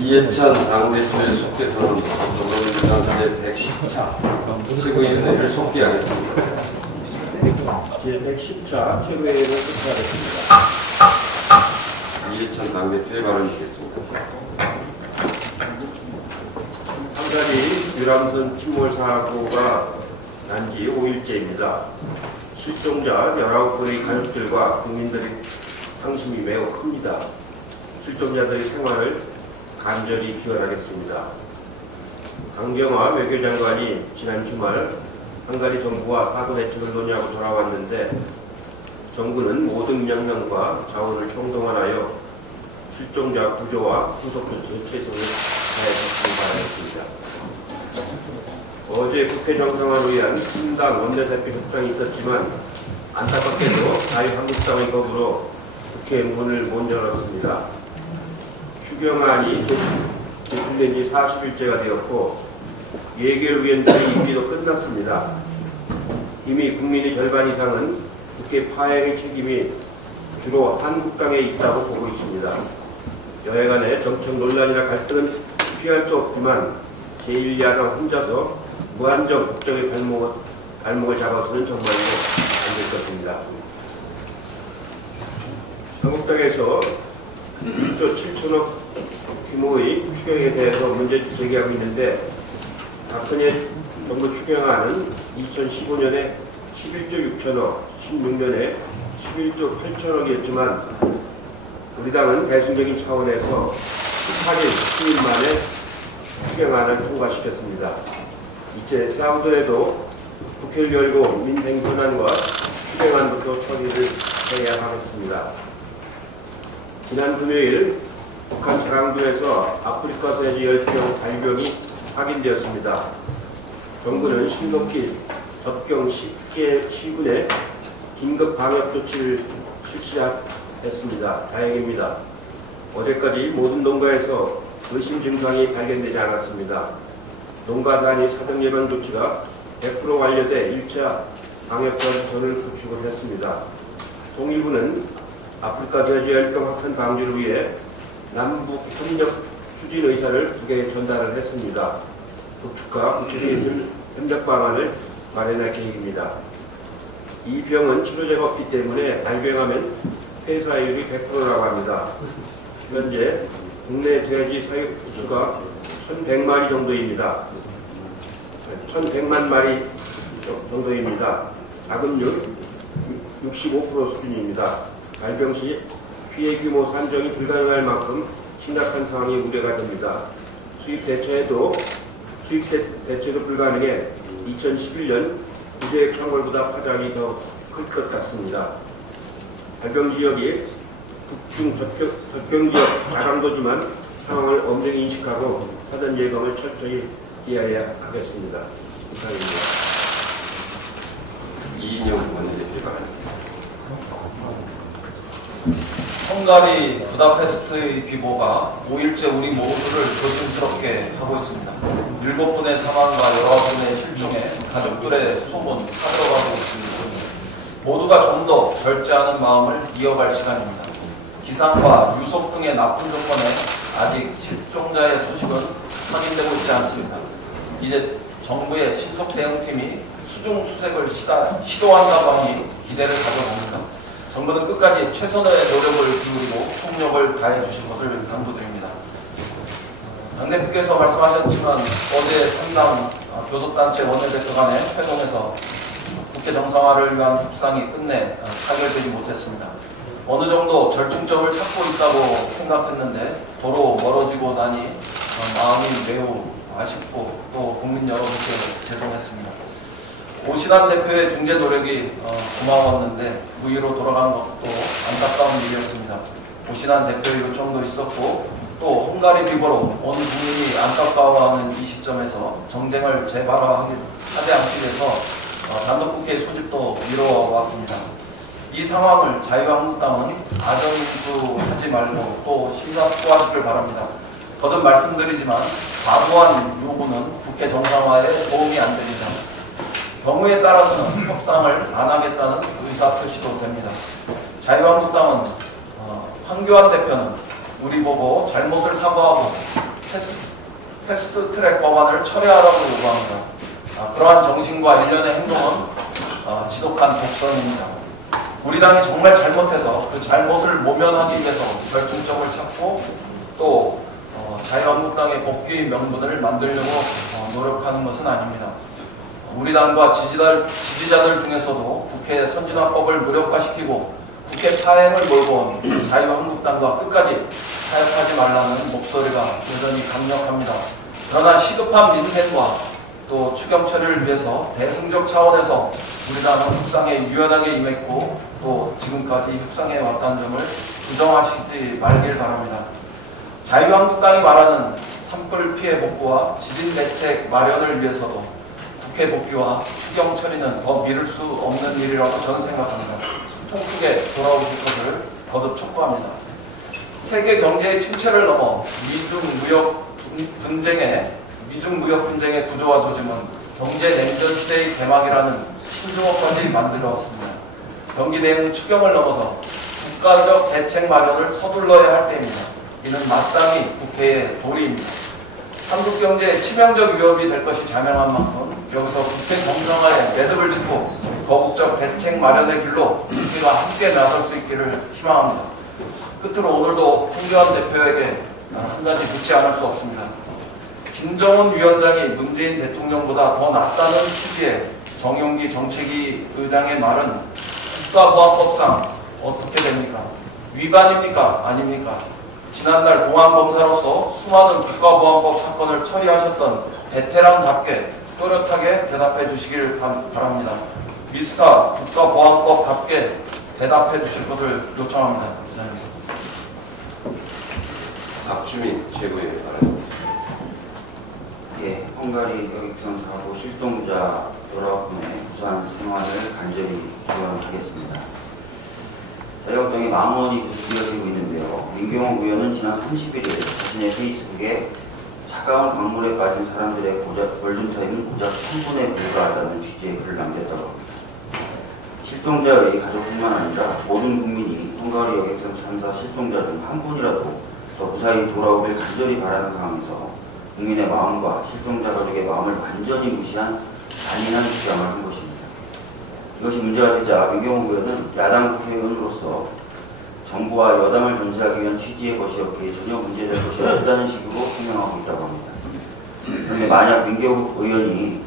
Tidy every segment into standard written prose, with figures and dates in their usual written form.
이해찬 당대표의 속기서는 더불어민주당 제 110차 최고위원회를 속기하겠습니다. 제 110차 최고위원회를 속기하겠습니다. 이해찬 당대표의 발언 듣겠습니다. 한가지 유람선 침몰 사고가 난 지 5일째입니다. 실종자 19분의 가족들과 국민들의 상심이 매우 큽니다. 실종자들의 생활을 간절히 기원하겠습니다. 강경화 외교장관이 지난 주말 한가리 정부와 사고 대책을 논의하고 돌아왔는데 정부는 모든 역량과 자원을 총동원하여 실종자 구조와 후속 조치에 최선을 다해줬으면 바라겠습니다. 어제 국회 정상화를 위한 신당 원내대표 협상이 있었지만 안타깝게도 자유한국당의 거부로 국회 문을 못 열었습니다. 추경안이 제출된 지 40일째가 되었고 예결위원들의 임기도 끝났습니다. 이미 국민의 절반 이상은 국회 파행의 책임이 주로 한국당에 있다고 보고 있습니다. 여야간의 정책 논란이나 갈등은 피할 수 없지만 제1야당 혼자서 무한정 국정의 발목을 잡아서는 정말로 안 될 것입니다. 한국당에서 1조 7천억 규모의 추경에 대해서 문제 제기하고 있는데 박근혜 정부 추경안은 2015년에 11조 6천억, 16년에 11조 8천억이었지만 우리 당은 대승적인 차원에서 18일, 10일 만에 추경안을 통과시켰습니다. 이제 사우드에도 국회를 열고 민생 현안과 추경안부터 처리를 해야 하겠습니다. 지난 금요일 북한 자강도에서 아프리카 돼지 열병 발병이 확인되었습니다. 정부는 신속히 접경 10개 시군에 긴급 방역 조치를 실시했습니다. 다행입니다. 어제까지 모든 농가에서 의심 증상이 발견되지 않았습니다. 농가 단위 사등 예방 조치가 100% 완료돼 1차 방역 전선을 구축을 했습니다. 통일부는 아프리카 돼지 열병 확산 방지를 위해 남북 협력 추진 의사를 2개 전달을 했습니다. 북측과 구체적인 협력 방안을 마련할 계획입니다. 이 병은 치료제가 없기 때문에 발병하면 폐사율이 100%라고 합니다. 현재 국내 돼지 사육 수가 1,100마리 정도입니다. 1,100만 마리 정도입니다. 자금률 65% 수준입니다. 발병 시 피해 규모 산정이 불가능할 만큼 심각한 상황이 우려가 됩니다. 수입 대체도 불가능해 2011년 구제액 청구보다 파장이 더 클 것 같습니다. 발병 지역이 북중 접경 지역 자강도지만 상황을 엄정히 인식하고 사전 예방을 철저히 기해야 하겠습니다. 이상입니다. 이인영 원내대표가 하겠습니다. 헝가리 부다페스트의 비보가 5일째 우리 모두를 조심스럽게 하고 있습니다. 7분의 사망과 19분의 실종에 가족들의 소문 타들어가고 있습니다. 모두가 좀 더 절제하는 마음을 이어갈 시간입니다. 기상과 유속 등의 나쁜 조건에 아직 실종자의 소식은 확인되고 있지 않습니다. 이제 정부의 신속 대응팀이 수중 수색을 시도한다고 하니 기대를 가져봅니다. 정부는 끝까지 최선의 노력을 기울이고 총력을 다해 주실 것을 당부드립니다. 당대표께서 말씀하셨지만 어제 상당 교섭단체 원내대표 간의 회동에서 국회 정상화를 위한 협상이 끝내 타결되지 못했습니다. 어느 정도 절충점을 찾고 있다고 생각했는데 도로 멀어지고 나니 마음이 매우 아쉽고 또 국민 여러분께 죄송했습니다. 오신환 대표의 중재 노력이 고마웠는데 무의로 돌아간 것도 안타까운 일이었습니다. 오신환 대표의 요청도 있었고 또 헝가리 비보로 온 국민이 안타까워하는 이 시점에서 정쟁을 재발화하지 않기 위해서 단독국회 소집도 이루어왔습니다. 이 상황을 자유한국당은 아정인수하지 말고 또 심사숙고하시길 바랍니다. 거듭 말씀드리지만 과도한 요구는 국회 정상화에 도움이 안 됩니다. 경우에 따라서는 협상을 안 하겠다는 의사표시도 됩니다. 자유한국당은 황교안 대표는 우리 보고 잘못을 사과하고 패스트트랙 법안을 철회하라고 요구합니다. 그러한 정신과 일련의 행동은 지독한 독선입니다. 우리 당이 정말 잘못해서 그 잘못을 모면하기 위해서 결중점을 찾고 또 자유한국당의 복귀 명분을 만들려고 노력하는 것은 아닙니다. 우리 당과 지지자들 중에서도 국회 선진화법을 무력화시키고 국회 파행을 몰고 온 자유한국당과 끝까지 타협하지 말라는 목소리가 여전히 강력합니다. 그러나 시급한 민생과 또 추경 처리를 위해서 대승적 차원에서 우리 당은 협상에 유연하게 임했고 또 지금까지 협상해 왔다는 점을 부정하시지 말길 바랍니다. 자유한국당이 말하는 산불 피해 복구와 지진 대책 마련을 위해서도 국회 복귀와 추경 처리는 더 미룰 수 없는 일이라고 저는 생각합니다. 통크게 돌아오실 것을 거듭 촉구합니다. 세계 경제의 침체를 넘어 미중 무역 분쟁의 구조와 조짐은 경제 냉전 시대의 개막이라는 신조어까지 만들어왔습니다. 경기 대응 추경을 넘어서 국가적 대책 마련을 서둘러야 할 때입니다. 이는 마땅히 국회의 도리입니다. 한국 경제에 치명적 위협이 될 것이 자명한 만큼 여기서 국회 정상화에 매듭을 짓고 거국적 대책 마련의 길로 국회가 함께 나설 수 있기를 희망합니다. 끝으로 오늘도 황교안 대표에게 한 가지 묻지 않을 수 없습니다. 김정은 위원장이 문재인 대통령보다 더 낫다는 취지의 정용기 정책위 의장의 말은 국가보안법상 어떻게 됩니까? 위반입니까? 아닙니까? 지난날 공안검사로서 수많은 국가보안법 사건을 처리하셨던 베테랑답게 또렷하게 대답해 주시길 바랍니다. 미스터 국가보안법답게 대답해 주실 것을 요청합니다. 기자님. 박주민 최고위원 발언입니다. 예, 헝가리 여객선 사고 실종자 돌아오분의 부산 생활을 간절히 기원하겠습니다. 자유한국당의 망언이 계속 이어지고 있는데요. 민경호 의원은 지난 31일 자신의 페이스북에 차가운 강물에 빠진 사람들의 골든타임은 고작 3분에 불과하다는 취지의 글을 남겼다고 합니다. 실종자의 가족뿐만 아니라 모든 국민이 헝가리 여객선 참사 실종자 중 한 분이라도 더 무사히 돌아오길 간절히 바라는 상황에서 국민의 마음과 실종자 가족의 마음을 완전히 무시한 잔인한 주장을 한 것입니다. 이것이 문제가 되자 민경호 의원은 야당 국회의원으로서 정부와 여당을 견제하기 위한 취지의 것이었기에 전혀 문제될 것이 없다는 식으로 설명하고 있다고 합니다. 그런데 만약 민경호 의원이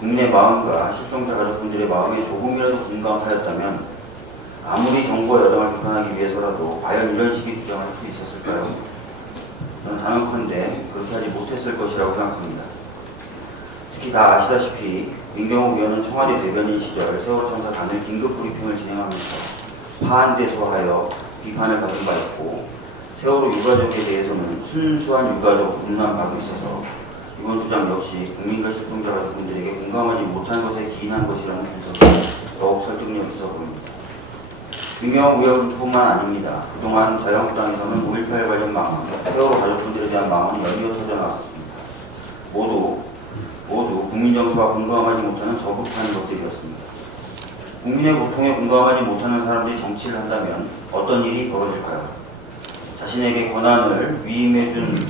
국민의 마음과 실종자 가족분들의 마음에 조금이라도 공감하였다면 아무리 정부와 여당을 비판하기 위해서라도 과연 이런 식의 주장을 할 수 있었을까요? 저는 단언컨대 그렇게 하지 못했을 것이라고 생각합니다. 특히 다 아시다시피 민경호 의원은 청와대 대변인 시절 세월호 참사 당일 긴급 브리핑을 진행하면서 파한대소하여 비판을 받은 바 있고 세월호 유가족에 대해서는 순수한 유가족 문란 받고 있어서 이번 주장 역시 국민과 실종자 가족분들에게 공감하지 못한 것에 기인한 것이라는 분석이 더욱 설득력 있어 보입니다. 민경호 의원뿐만 아닙니다. 그동안 자유한국당에서는 5.18 관련 망언, 세월호 가족분들에 대한 망언이 연이어 터져나왔습니다. 모두 국민 정서와 공감하지 못하는 저급한 것들이었습니다. 국민의 고통에 공감하지 못하는 사람들이 정치를 한다면 어떤 일이 벌어질까요? 자신에게 권한을 위임해준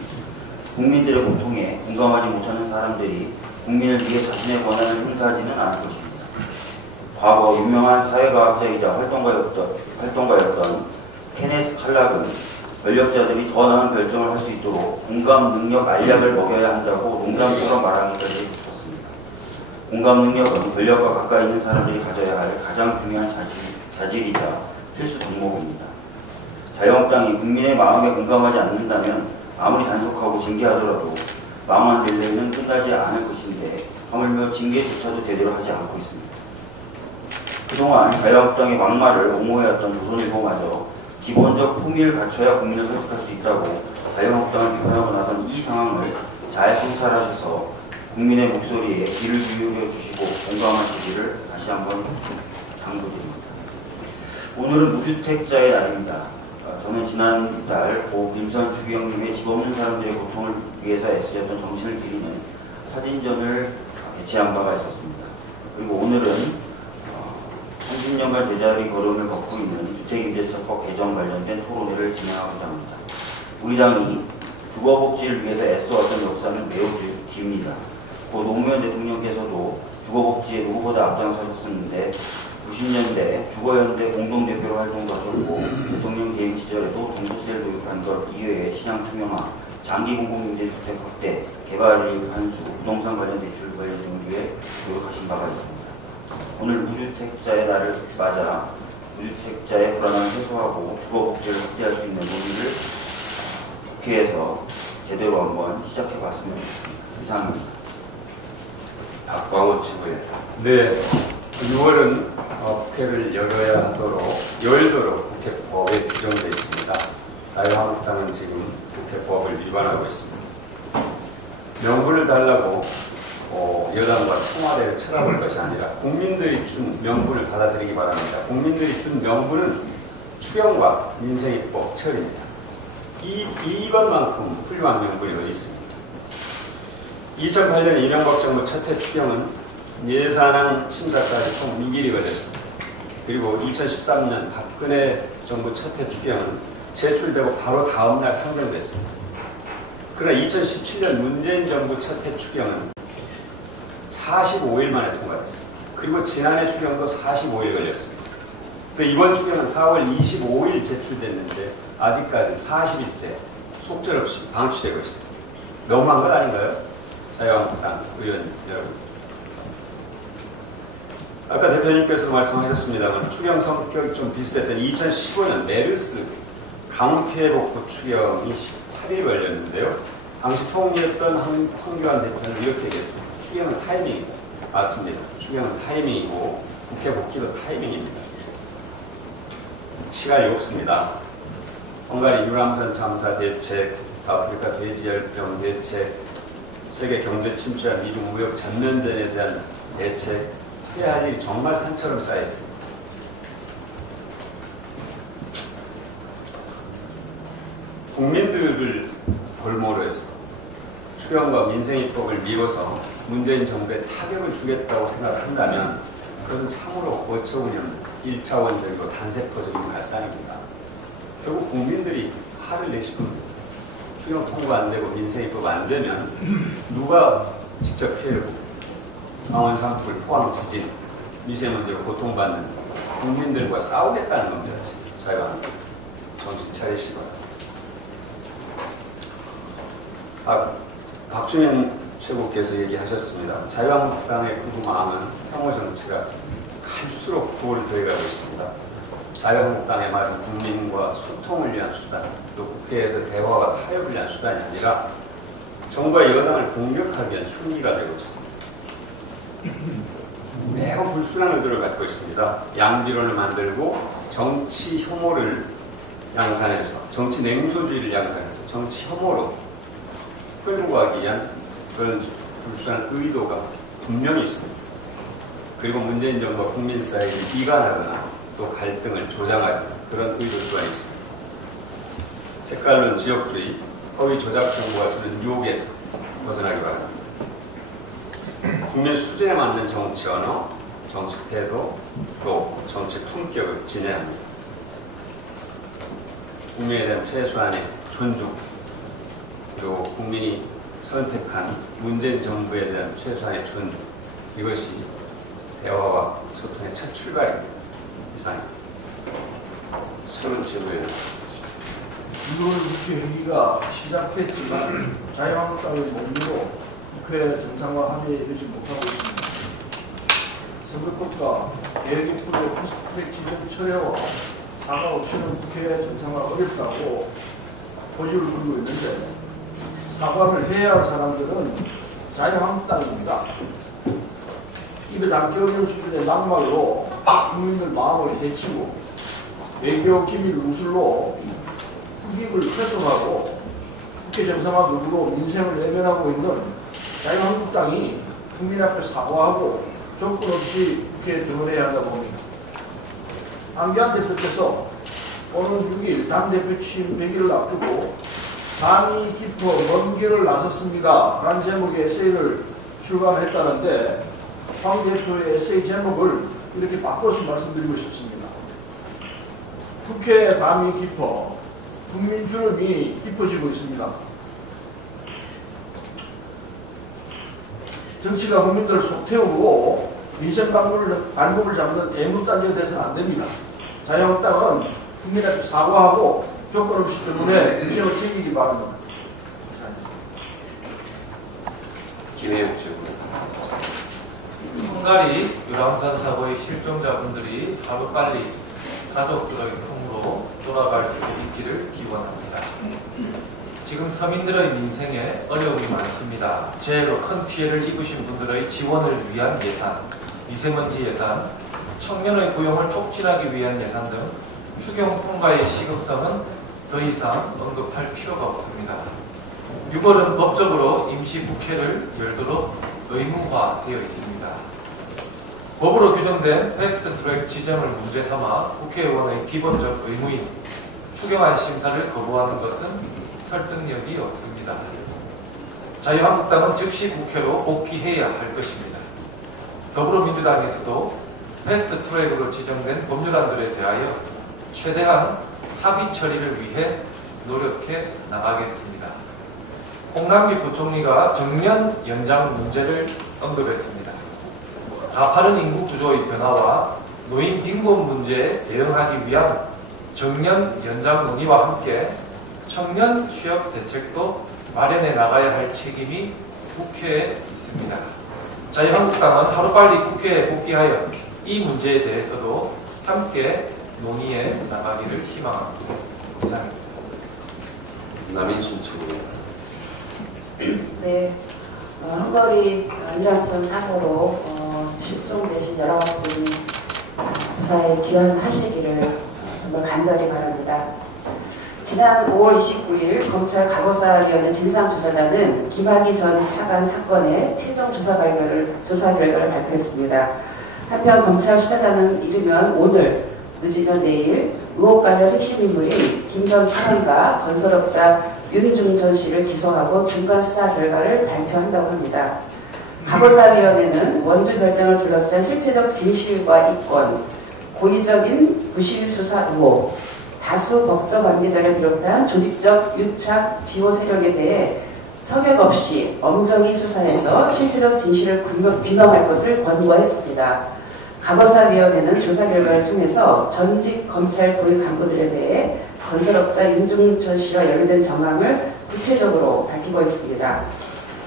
국민들의 고통에 공감하지 못하는 사람들이 국민을 위해 자신의 권한을 행사하지는 않을 것입니다. 과거 유명한 사회과학자이자 활동가였던 케네스 칼락은 권력자들이 더 나은 결정을 할 수 있도록 공감 능력 알약을 먹여야 한다고 농담처럼 말하기까지 했었습니다. 공감 능력은 권력과 가까이 있는 사람들이 가져야 할 가장 중요한 자질이자 필수 덕목입니다. 자유한국당이 국민의 마음에 공감하지 않는다면 아무리 단속하고 징계하더라도 망언 릴레이는 끝나지 않을 것인데 하물며 징계조차도 제대로 하지 않고 있습니다. 그동안 자유한국당의 막말을 옹호해왔던 조선일보마저 기본적 품위를 갖춰야 국민을 설득할 수 있다고 자유한국당을 비판하고 나선 이 상황을 잘 성찰하셔서 국민의 목소리에 귀를 기울여 주시고 공감하시기를 다시 한번 당부드립니다. 오늘은 무주택자의 날입니다. 저는 지난달 고 김선 주기영님의 집 없는 사람들의 고통을 위해서 애쓰셨던 정신을 기리는 사진전을 개최한 바가 있었습니다. 그리고 오늘은 30년간 제자리 걸음을 걷고 있는 주택임대차법 개정 관련된 토론회를 진행하고자 합니다. 우리 당이 주거복지를 위해서 애써왔던 역사는 매우 깁니다. 고 노무현 대통령께서도 주거복지에 누구보다 앞장서셨었는데 90년대 주거연대 공동대표로 활동하셨고 대통령 재임 시절에도 종부세를 도입한 것 이외에 시장 투명화, 장기 공공임대주택 확대, 개발이익 환수, 부동산 관련 대출 관련 등주에 노력하신 바가 있습니다. 오늘 무주택자의 날을 맞아 무주택자의 불안함을 해소하고 주거복지를 확대할 수 있는 논의를 국회에서 제대로 한번 시작해봤으면 좋겠습니다. 이상입니다. 박광호 최고위원. 네, 6월은 국회를 열도록 국회법에 규정되어 있습니다. 자유한국당은 지금 국회법을 위반하고 있습니다. 명분을 달라고 여당과 청와대를 쳐다볼 것이 아니라 국민들이 준 명분을 받아들이기 바랍니다. 국민들이 준 명분은 추경과 민생입법 처리입니다. 이것만큼 훌륭한 명분이 어디 있습니까? 2008년 이명박 정부 첫해 추경은 예산안 심사까지 총 6일이 걸렸습니다. 그리고 2013년 박근혜 정부 첫해 추경은 제출되고 바로 다음날 상정됐습니다. 그러나 2017년 문재인 정부 첫해 추경은 45일 만에 통과됐습니다. 그리고 지난해 추경도 45일 걸렸습니다. 이번 추경은 4월 25일 제출됐는데 아직까지 40일째 속절없이 방치되고 있습니다. 너무한 것 아닌가요? 자유한국당 의원 여러분. 아까 대표님께서 말씀하셨습니다만 추경 성격이 좀 비슷했던 2015년 메르스 강폐복구 추경이 18일 걸렸는데요. 당시 총리였던 황교안 대표는 이렇게 얘기했습니다. 추경은 타이밍이다. 맞습니다. 추경은 타이밍이고 국회 복귀도 타이밍입니다. 시간이 없습니다. 헝가리 유람선 참사 대책, 아프리카 돼지열병 대책, 세계 경제 침체와 미중 무역 전면전에 대한 대책, 해야 할 일이 정말 산처럼 쌓여있습니다. 국민들을 볼모로 해서 추경과 민생입법을 미뤄서 문재인 정부에 타격을 주겠다고 생각한다면 그것은 참으로 어처구니없는 1차원적이고 단세포적인 발상입니다. 결국 국민들이 화를 내시고 추경 통과 안 되고 민생입법 안 되면 누가 직접 피해를 보고 강원 산불, 포항 지진, 미세먼지로 고통받는 국민들과 싸우겠다는 겁니다. 자유한국당 정신 차리시기 바랍니다. 박주민 최고께서 얘기하셨습니다. 자유한국당의 그 마음은 혐오 정치가 갈수록 도를 더해가고 있습니다. 자유한국당의 말은 국민과 소통을 위한 수단, 또 국회에서 대화와 타협을 위한 수단이 아니라 정부와 여당을 공격하기 위한 흉기가 되고 있습니다. 매우 불순한 의도를 갖고 있습니다. 양비론을 만들고 정치 혐오를 양산해서, 정치 냉소주의를 양산해서 정치 혐오로 끌고 가기 위한 그런 불순한 의도가 분명히 있습니다. 그리고 문재인 정부가 국민 사이를 이간하거나 또 갈등을 조장하는 그런 의도 또한 있습니다. 색깔론 지역주의, 허위 조작 정보가 주는 유혹에서 벗어나기 바랍니다. 국민 수준에 맞는 정치 언어, 정치 태도, 또 정치 품격을 지녀야 합니다. 국민에 대한 최소한의 존중, 그리고 국민이 선택한 문재인 정부에 대한 최소한의 존중, 이것이 대화와 소통의 첫 출발입니다. 이상입니다. 서른 최고위원. 6월 국회 회기가 시작됐지만 자유한국당의 몸으로 국회 정상화 합의에 이르지 못하고 있습니다. 선거법과 계획입법의 패스트트랙 지정 철회와 사과 없이는 국회 정상화 어렵다고 고집을 부리고 있는데 사과를 해야 할 사람들은 자유한국당입니다. 입에 담기 어려운 수준의 낙말로 국민들 마음을 해치고 외교 기밀 누설로 국익을 훼손하고 국회 정상화 거부로 민생을 외면하고 있는 자유한국당이 국민 앞에 사과하고 조건 없이 국회에 들어내야 한다고 봅니다. 안기환 대표께서 오는 6일 당대표 취임 100일을 앞두고 감이 깊어 먼 길을 나섰습니다 라는 제목의 에세이를 출간했다는데 황 대표의 에세이 제목을 이렇게 바꿔서 말씀드리고 싶습니다. 국회에 감이 깊어 국민 주름이 깊어지고 있습니다. 정치가 국민들을 속 태우고 민생 발목을 잡는 애무단지가 돼서는 안 됩니다. 자유한국당은 국민한테 사과하고 조건 없이 때문에 민생을 챙기기 바랍니다. 김혜영 최고. 헝가리 유람선 사고의 실종자분들이 하루빨리 가족들의 품으로 돌아갈 수 있기를 기원합니다. 지금 서민들의 민생에 어려움이 많습니다. 재해로 큰 피해를 입으신 분들의 지원을 위한 예산, 미세먼지 예산, 청년의 고용을 촉진하기 위한 예산 등 추경 통과의 시급성은 더 이상 언급할 필요가 없습니다. 6월은 법적으로 임시국회를 열도록 의무화되어 있습니다. 법으로 규정된 패스트트랙 지정을 문제 삼아 국회의원의 기본적 의무인 추경안 심사를 거부하는 것은 설득력이 없습니다. 자유한국당은 즉시 국회로 복귀해야 할 것입니다. 더불어민주당에서도 패스트트랙으로 지정된 법률안들에 대하여 최대한 합의 처리를 위해 노력해 나가겠습니다. 홍남기 부총리가 정년 연장 문제를 언급했습니다. 가파른 인구 구조의 변화와 노인 빈곤 문제에 대응하기 위한 정년 연장 논의와 함께 청년 취업 대책도 마련해 나가야 할 책임이 국회에 있습니다. 자유한국당은 하루빨리 국회에 복귀하여 이 문제에 대해서도 함께 논의해 나가기를 희망합니다. 이상입니다. 남인순 최고. 네, 헝가리 유람선 사고로 실종되신 여러분이 무사히 귀환하시기를 정말 간절히 바랍니다. 지난 5월 29일 검찰 과거사위원회 진상조사단은 김학의 전 차관 사건의 최종 조사 결과를 발표했습니다. 한편 검찰 수사단은 이르면 오늘, 늦으면 내일 의혹 관련 핵심 인물인 김 전 차관과 건설업자 윤중천 씨를 기소하고 중간 수사 결과를 발표한다고 합니다. 과거사위원회는 원주 별장을 둘러싼 실체적 진실과 이권, 고의적인 부실 수사 의혹, 다수 법조 관계자를 비롯한 조직적 유착 비호 세력에 대해 성역 없이 엄정히 수사해서 실체적 진실을 규명할 것을 권고했습니다. 과거사위원회는 조사 결과를 통해서 전직 검찰 고위 간부들에 대해 건설업자 윤중천 씨와 연루된 정황을 구체적으로 밝히고 있습니다.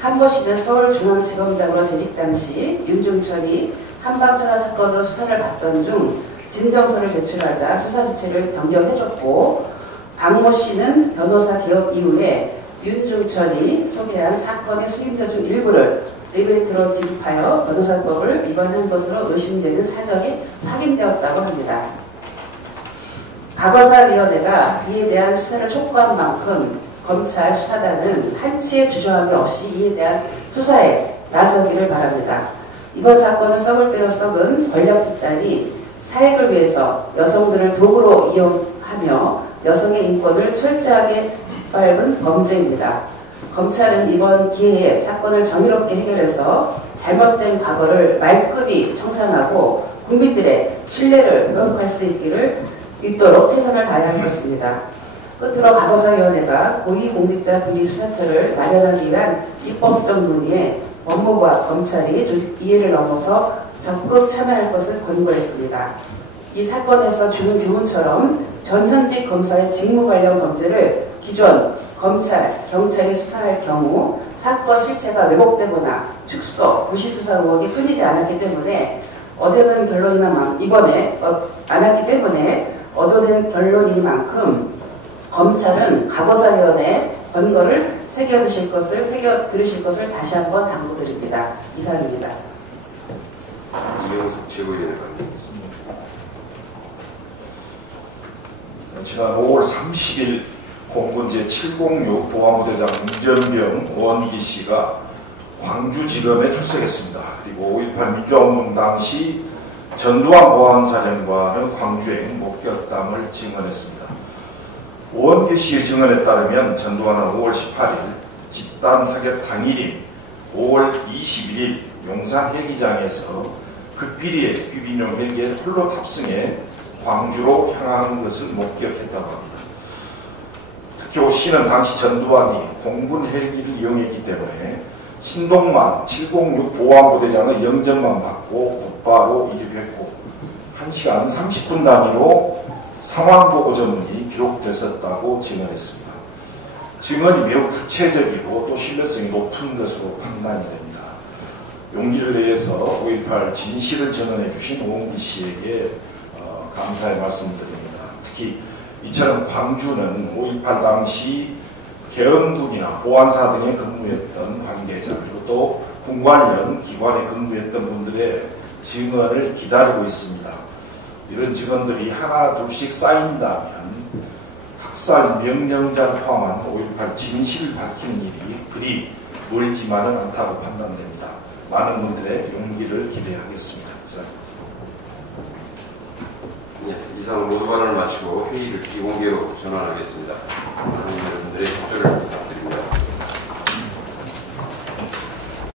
한모 씨는 서울중앙지검장으로 재직 당시 윤중천이 한방천하 사건으로 수사를 받던 중 진정서를 제출하자 수사 주체를 변경해줬고, 박모 씨는 변호사 개업 이후에 윤중천이 소개한 사건의 수임자 중 일부를 리베이트로 지급하여 변호사법을 위반한 것으로 의심되는 사정이 확인되었다고 합니다. 과거사위원회가 이에 대한 수사를 촉구한 만큼 검찰 수사단은 한치의 주저함이 없이 이에 대한 수사에 나서기를 바랍니다. 이번 사건은 썩을 대로 썩은 권력 집단이 사익을 위해서 여성들을 도구로 이용하며 여성의 인권을 철저하게 짓밟은 범죄입니다. 검찰은 이번 기회에 사건을 정의롭게 해결해서 잘못된 과거를 말끔히 청산하고 국민들의 신뢰를 회복할 수 있도록 최선을 다해야 하겠습니다. 끝으로 과거사위원회가 고위공직자 비리수사처를 마련하기 위한 입법적 논의에 법무부와 검찰이 조직 이해를 넘어서 적극 참여할 것을 권고했습니다. 이 사건에서 주는 교훈처럼 전현직 검사의 직무 관련 범죄를 기존 검찰, 경찰이 수사할 경우 사건 실체가 왜곡되거나 축소, 부실수사 의혹이 끊이지 않았기 때문에 얻어낸 결론이니만큼 검찰은 과거사위원회 권고를 새겨 들으실 것을 다시 한번 당부드립니다. 이상입니다. 이영숙 최고위원을 받겠습니다. 지난 5월 30일 공군 제706 보안부대장 문전병 원희 씨가 광주지검에 출석했습니다. 그리고 5.18 민주화운동 당시 전두환 보안사령관의 광주행 목격담을 증언했습니다. 원희 씨의 증언에 따르면 전두환은 5월 18일 집단 사격 당일인 5월 21일 용산 헬기장에서 극비리의 비빈용 헬기에 홀로 탑승해 광주로 향하는 것을 목격했다고 합니다. 특히 오 씨는 당시 전두환이 공군 헬기를 이용했기 때문에 신동만 706 보안부대장의 영전만 받고 곧바로 이륙했고 1시간 30분 단위로 상황보고 전문이 기록됐었다고 증언했습니다. 증언이 매우 구체적이고 또 신뢰성이 높은 것으로 판단이 됩니다. 용기를 내서 5.18 진실을 전언해 주신 오은기 씨에게 감사의 말씀드립니다. 특히 이처럼 광주는 5.18 당시 계엄군이나 보안사 등에 근무했던 관계자 그리고 또 군관련 기관에 근무했던 분들의 증언을 기다리고 있습니다. 이런 증언들이 하나 둘씩 쌓인다면 학살 명령자를 포함한 5.18 진실을 밝히는 일이 그리 멀지만은 않다고 판단됩니다. 많은 분들의 용기를 기대하겠습니다. 네, 이상 모두 발언을 마치고 회의를 비공개로 전환하겠습니다. 많은 여러분들의 협조를 부탁드립니다.